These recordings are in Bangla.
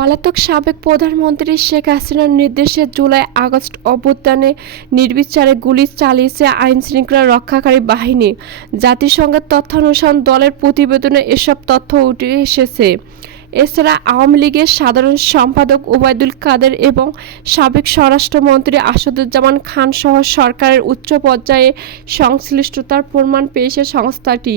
পলাতক সাবেক প্রধানমন্ত্রী শেখ হাসিনার নির্দেশে জুলাই-আগস্ট অভ্যুত্থানে নির্বিচারে গুলি চালিয়েছে আইনশৃঙ্খলা রক্ষাকারী বাহিনী। জাতিসংঘের তথ্যানুসারে দলের প্রতিবেদনে এসব তথ্য উঠে এসেছে। এছাড়া আওয়ামী লীগের সাধারণ সম্পাদক ওবায়দুল কাদের এবং সাবেক স্বরাষ্ট্রমন্ত্রী আসাদুজ্জামান খান সহ সরকারের উচ্চ পর্যায়ে সংশ্লিষ্টতার প্রমাণ পেয়েছে সংস্থাটি।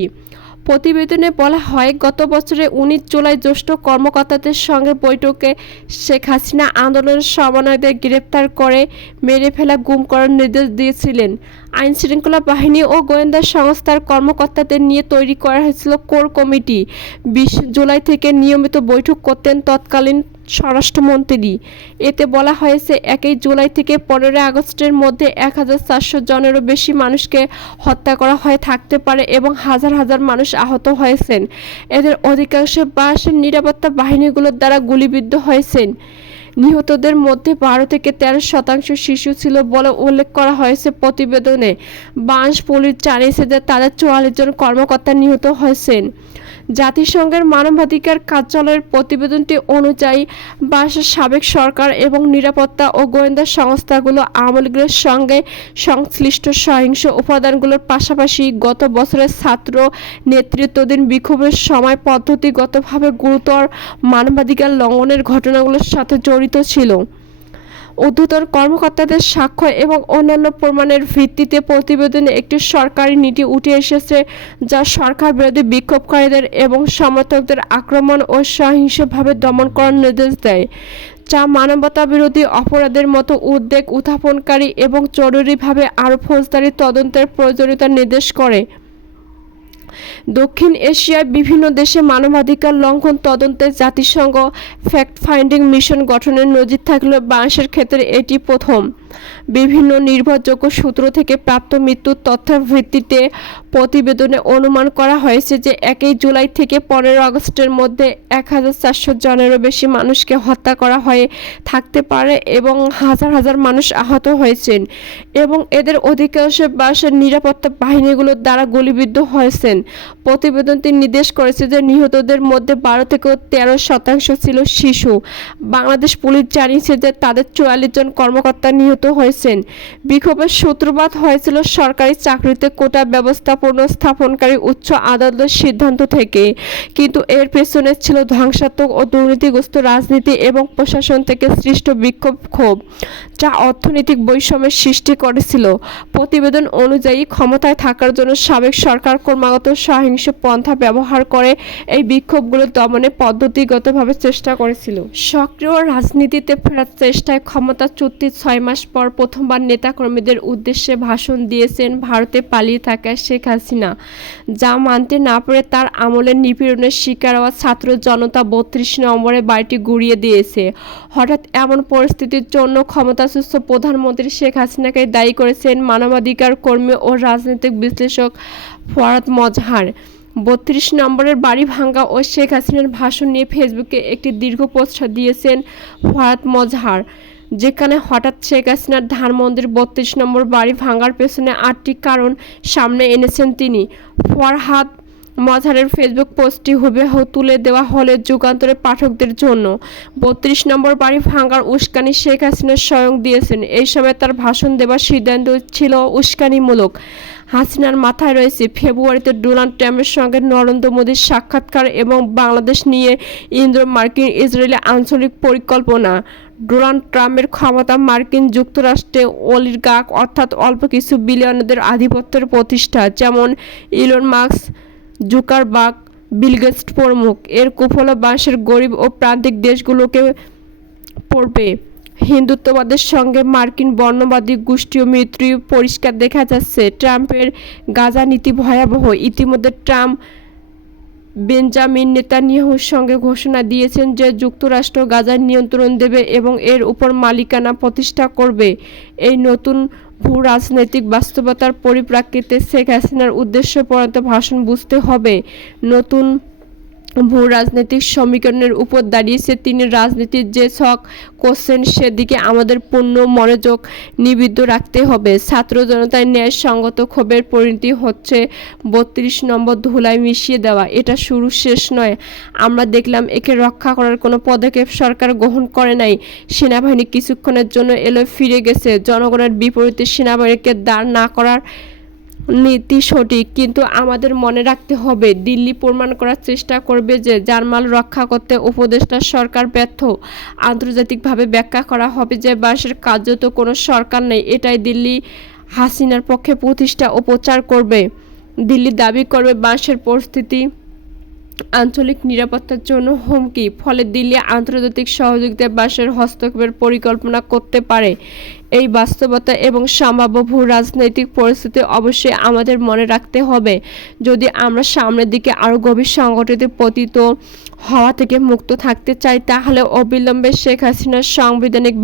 প্রতিবেদনে বলা হয়, গত বছরের 19 জুলাই জ্যেষ্ঠ কর্মকর্তাদের সঙ্গে বৈঠকে শেখ হাসিনা আন্দোলনের সমন্বয়কদের গ্রেপ্তার করে মেরে ফেলা, গুম করার নির্দেশ দিয়েছিলেন। আইনশৃঙ্খলা বাহিনী ও গোয়েন্দা সংস্থার কর্মকর্তাদের নিয়ে তৈরি করা হয়েছিল কোর কমিটি। 20 জুলাই থেকে নিয়মিত বৈঠক করতেন তৎকালীন স্বরাষ্ট্রমন্ত্রী। এতে বলা হয়েছে, 1 জুলাই থেকে 15 আগস্টের মধ্যে 1400 জনেরও বেশি মানুষকে হত্যা করা হয়ে থাকতে পারে এবং হাজার হাজার মানুষ আহত হয়েছেন। এদের অধিকাংশ বাংলাদেশের নিরাপত্তা বাহিনীগুলোর দ্বারা গুলিবিদ্ধ হয়েছেন। নিহতদের মধ্যে 12 থেকে 13% শিশু ছিল বলে উল্লেখ করা হয়েছে প্রতিবেদনে। বাংলাদেশ পুলিশ জানিয়েছে যে তাদের 44 জন কর্মকর্তা নিহত হয়েছেন। জাতিসংঘের মানবাধিকার কার্যালয়ের প্রতিবেদনটি অনুযায়ী বাংলাদেশের সাবেক সরকার এবং নিরাপত্তা ও গোয়েন্দা সংস্থাগুলো আওয়ামী লীগের সঙ্গে সংশ্লিষ্ট সহিংস উপাদানগুলোর পাশাপাশি গত বছরের ছাত্র নেতৃত্বাধীন বিক্ষোভের সময় পদ্ধতিগতভাবে গুরুতর মানবাধিকার লঙ্ঘনের ঘটনাগুলোর সাথে জড়িত ছিল। ঊর্ধ্বতন কর্মকর্তাদের সাক্ষ্য এবং অন্যান্য প্রমাণের ভিত্তিতে প্রতিবেদনে একটি সরকারি নীতি উঠে এসেছে, যা সরকার বিরোধী বিক্ষোভকারীদের এবং সমর্থকদের আক্রমণ ও সহিংসভাবে দমন করার নির্দেশ দেয়, যা মানবতাবিরোধী অপরাধের মতো উদ্বেগ উত্থাপনকারী এবং জরুরিভাবে আরও ফৌজদারি তদন্তের প্রয়োজনীয়তা নির্দেশ করে। দক্ষিণ এশিয়ার বিভিন্ন দেশে মানবাধিকার লঙ্ঘন তদন্তে জাতিসংঘ ফ্যাক্ট ফাইন্ডিং মিশন গঠনের নজির থাকলেও বাংলাদেশের ক্ষেত্রে এটি প্রথম। বিভিন্ন নির্ভরযোগ্য সূত্র থেকে প্রাপ্ত মৃত্যুর তথ্যের ভিত্তিতে প্রতিবেদনে অনুমান করা হয়েছে যে 1 জুলাই থেকে 15 আগস্টের মধ্যে 1400 জনেরও বেশি মানুষকে হত্যা করা হয়ে থাকতে পারে এবং হাজার হাজার মানুষ আহত হয়েছেন এবং এদের অধিকাংশ বাংলাদেশের নিরাপত্তা বাহিনীগুলোর দ্বারা গুলিবিদ্ধ হয়েছেন। প্রতিবেদনটি নির্দেশ করেছে যে নিহতদের মধ্যে 12 থেকে 13% ছিল শিশু। বাংলাদেশ পুলিশ জানিয়েছে যে তাদের 44 জন কর্মকর্তা নিহত হয়েছেন। বিক্ষোভের সূত্রপাত হয়েছিল সরকারি চাকরিতে কোটা ব্যবস্থা পুনঃস্থাপনকারী উচ্চ আদালতের সিদ্ধান্ত থেকে, কিন্তু এর পেছনে ছিল ধ্বংসাত্মক ও দুর্নীতিগ্রস্ত রাজনীতি এবং প্রশাসন থেকে সৃষ্ট ক্ষোভ, যা অর্থনৈতিক বৈষম্যের সৃষ্টি করেছিল। প্রতিবেদন অনুযায়ী ক্ষমতায় থাকার জন্য সাবেক সরকার ক্রমাগত সহিংস পন্থা ব্যবহার করে এই বিক্ষোভগুলো দমনে পদ্ধতিগতভাবে চেষ্টা করেছিল। সক্রিয় রাজনীতিতে ফেরার চেষ্টায় ক্ষমতাচ্যুতির 6 মাস পর প্রথমবার নেতাকর্মীদের উদ্দেশ্যে ভাষণ দিয়েছেন ভারতে পালিয়ে থাকা শেখ হাসিনা, যা মানতে না পেরে তার আমলে নিপীড়নের শিকার হওয়া ছাত্র জনতা 32 নম্বরে বাড়িটি গুঁড়িয়ে দিয়েছে। হঠাৎ এমন পরিস্থিতির জন্য ক্ষমতাচ্যুত প্রধানমন্ত্রী শেখ হাসিনাকে দায়ী করেছেন মানবাধিকার কর্মী ও রাজনৈতিক বিশ্লেষক ফরহাদ মজহার। 32 নম্বরের বাড়ি ভাঙ্গা ও শেখ হাসিনার ভাষণ নিয়ে ফেসবুকে একটি দীর্ঘ পোস্ট দিয়েছেন ফরহাদ মজহার, যেখানে হঠাৎ শেখ হাসিনার ধানমন্ডির 32 নম্বর বাড়ি ভাঙার পেছনে 8টি কারণ সামনে এনেছেন তিনি। ফরহাদ মজহারের ফেসবুক পোস্টটি হুবহু তুলে দেওয়া হলে যুগান্তরের পাঠকদের জন্য। 32 নম্বর বাড়ি ভাঙার উস্কানি শেখ হাসিনা স্বয়ং দিয়েছেন। এই সময় তার ভাষণ দেওয়ার সিদ্ধান্ত ছিল উস্কানিমূলক। হাসিনার মাথায় রয়েছে ফেব্রুয়ারিতে ডোনাল্ড ট্রাম্পের সঙ্গে নরেন্দ্র মোদীর সাক্ষাৎকার এবং বাংলাদেশ নিয়ে মার্কিন ইসরায়েলি আঞ্চলিক পরিকল্পনা। ডোনাল্ড ট্রাম্পের ক্ষমতা মার্কিন যুক্তরাষ্ট্রে অলিগার্ক অর্থাৎ অল্প কিছু বিলিয়নারদের আধিপত্যের প্রতিষ্ঠা, যেমন Elon Musk, Zuckerberg, Bill Gates প্রমুখ। এর কুফল বাংলাদেশের গরিব ও প্রান্তিক দেশগুলোকে পড়বে। হিন্দুত্ববাদের সঙ্গে মার্কিন বর্ণবাদী গোষ্ঠীয় মৈত্রী পরিষ্কার দেখা যাচ্ছে। ট্রাম্পের গাজা নীতি ভয়াবহ। ইতিমধ্যে ট্রাম্প বেঞ্জামিন নেতানিয়াহুর সঙ্গে ঘোষণা দিয়েছেন যে যুক্তরাষ্ট্র গাজার নিয়ন্ত্রণ দেবে এবং এর উপর মালিকানা প্রতিষ্ঠা করবে। এই নতুন ভূ রাজনৈতিক বাস্তবতার পরিপ্রেক্ষিতে শেখ হাসিনার উদ্দেশ্যপ্রণোদিত ভাষণ বুঝতে হবে নতুন ভূ রাজনৈতিক সমীকরণের উপর দাঁড়িয়েছে। তিনি রাজনীতির যে ছক করছেন সেদিকে আমাদের পূর্ণ মনোযোগ নিবদ্ধ রাখতে হবে। ছাত্র জনতার ন্যায়সঙ্গত ক্ষোভের পরিণতি হচ্ছে ৩২ নম্বর ধুলায় মিশিয়ে দেওয়া। এটা শুরু শেষ নয়। আমরা দেখলাম একে রক্ষা করার কোনো পদক্ষেপ সরকার গ্রহণ করে নাই। সেনাবাহিনী কিছুক্ষণের জন্য এলো, ফিরে গেছে। জনগণের বিপরীতে সেনাবাহিনীকে দাঁড় না করার নীতি সঠিক, কিন্তু আমাদের মনে রাখতে হবে দিল্লি প্রমাণ করার চেষ্টা করবে যে জানমাল রক্ষা করতে উপদেষ্টা সরকার ব্যর্থ। আন্তর্জাতিকভাবে ব্যাখ্যা করা হবে যে বাংলাদেশের কার্যত কোনো সরকার নেই। এটাই দিল্লি হাসিনার পক্ষে প্রতিষ্ঠা ও প্রচার করবে। দিল্লি দাবি করবে বাংলাদেশের পরিস্থিতি আঞ্চলিক নিরাপত্তার জন্য হুমকি, ফলে দিল্লি আন্তর্জাতিক সহযোগিতায় বাংলাদেশের হস্তক্ষেপের পরিকল্পনা করতে পারে। এই বাস্তবতা এবং সম্ভাব্য ভূ রাজনৈতিক পরিস্থিতি অবশ্যই আমাদের মনে রাখতে হবে যদি আমরা সামনের দিকে আরও গভীর সংগঠিত পতিত হওয়া থেকে মুক্ত থাকতে চাই। তাহলে অবিলম্বে শেখ হাসিনার সাংবিধানিক